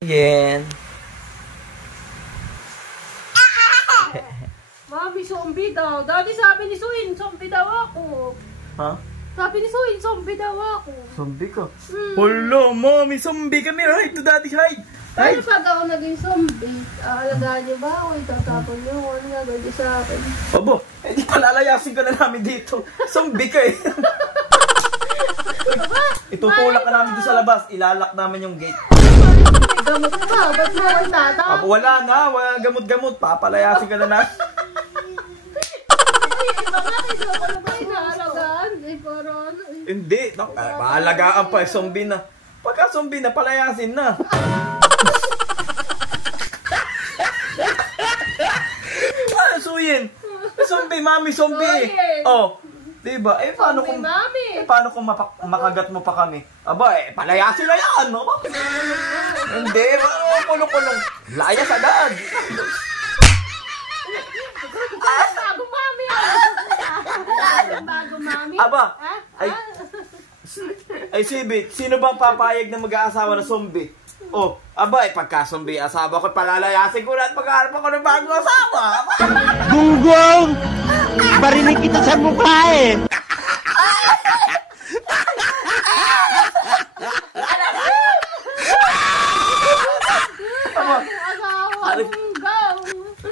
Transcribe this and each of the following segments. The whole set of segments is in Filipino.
Yan. Mami, zombie daw. Dati sabi ni Suin, zombie daw ako. Ha? Sabi ni Suin, zombie daw ako. Zombie ka? Hello, Mami, zombie kami. Hide to daddy, hide. Paano pag ako naging zombie? Aalagaan niyo ba ako? Itatapon niyo ako. Ano nga gawin sa akin? Abo, di palalayasin ka na namin dito. Zombie ka eh. Itutulak ka namin doon sa labas. Ilalak namin yung gate. Gamot ka ba? Ba't mo ako itatapon? Wala na. Wala gamot-gamot. Papalayasin ka na namin. Bakit ako na ba inaalagaan? Para ano eh. Hindi. Paalagaan pa. Zombie na. Pagka zombie na, palayasin na. Ano suyin? Zombie, Mami, zombie. Oh, diba? Paano kung makagat mo pa kami? Aba, palayasin na yan, no? Hindi, kulong-kulong. Layas agad. Bago Mami. Bago Mami. Aba, ay Sibi, sino bang papayag na mag-aasawa na zombie? Oh, aba, pagka-zombie asawa ko, palalayasin ko na at pag-aarap ako ng bagong asawa. Gunggong! Barinig kita sa mukha eh!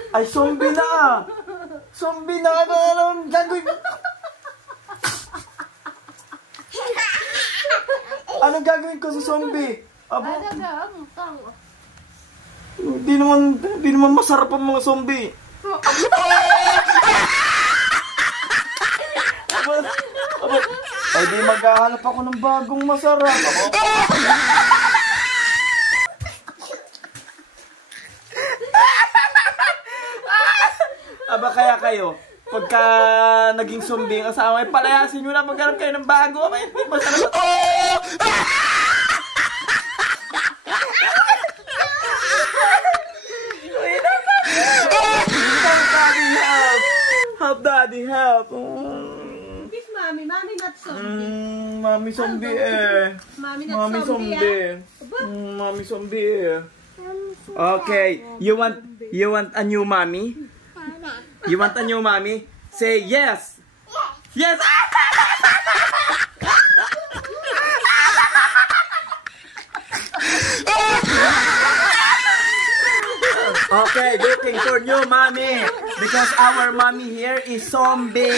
Ay, zombie na! Zombie na! Anong gagawin? Anong gagawin ko sa zombie? Aba, di naman masarap ang mga zombie. Ay, di maghahanap ako ng bagong masarap. Aba, kaya kayo, pagka naging zombie ang asawa, palayasin nyo na maghanap kayo ng bago. Ay, di masarap. Help, Daddy, help. Miss Mami, Mami not zombie. Mami zombie eh. Mami not zombie. Mami zombie eh. Okay, you want a new mommy? You want a new mommy? Say yes. Yes. Okay, looking for new mommy because our mommy here is zombie.